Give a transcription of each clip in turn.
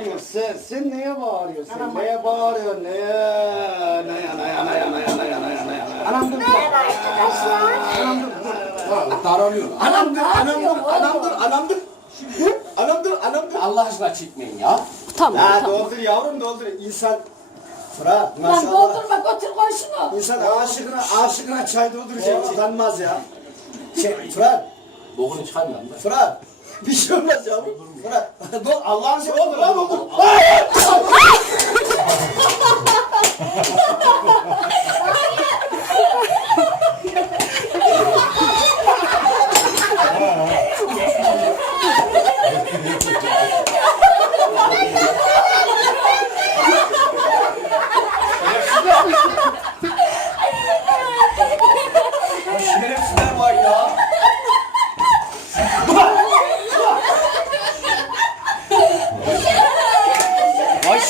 bağırıyorsun sen? Sen neye bağırıyorsun? Sen neye bağırıyorsun? Neye? Neye neye neye neye neye neye neye? Anam dur. Merhaba arkadaşlar. Anam dur. Vallahi taranıyor. Anam dur, anam dur, anam dur, anam dur. Anam dur, anam dur. Allah aşkına çekmeyin ya. Tamam, ya, tamam. Doldur yavrum doldur. İnsan Fırat, Lan maşallah. doldurma götür koy şunu. İnsan aşıkına, aşıkına çay dolduracak. Utanmaz ya. Şey, Fırat, Bokunu çıkarmayalım. Fırat. Bir şey olmaz yavrum. Bırak. Bu Allah'ın şey olur ama bu. Hayır!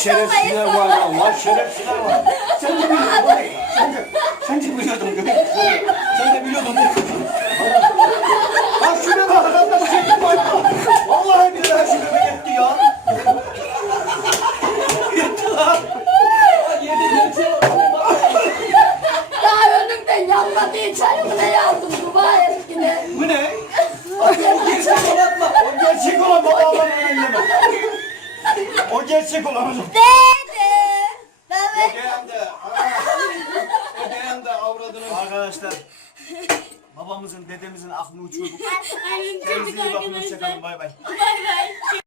şerefsizler var Allah şerefsizler var. Sen de biliyordun bari. Sen de, sen de biliyordun göbek. Sen de biliyordun ne kadın. Lan şu bebek arkamda çekti bak. Vallahi billahi şu bebek etti ya. Yetti lan. Lan yedi geçe. Daha önümden yanmadı içeri mi ne yazdım dua eskine. Bu ne? O geçer. O gerçek olan. Dede. Bebek. Ödeyen de avradını. Arkadaşlar babamızın dedemizin aklını uçurduk. Kendinize iyi bakın hoşçakalın bay bay. Bay bay.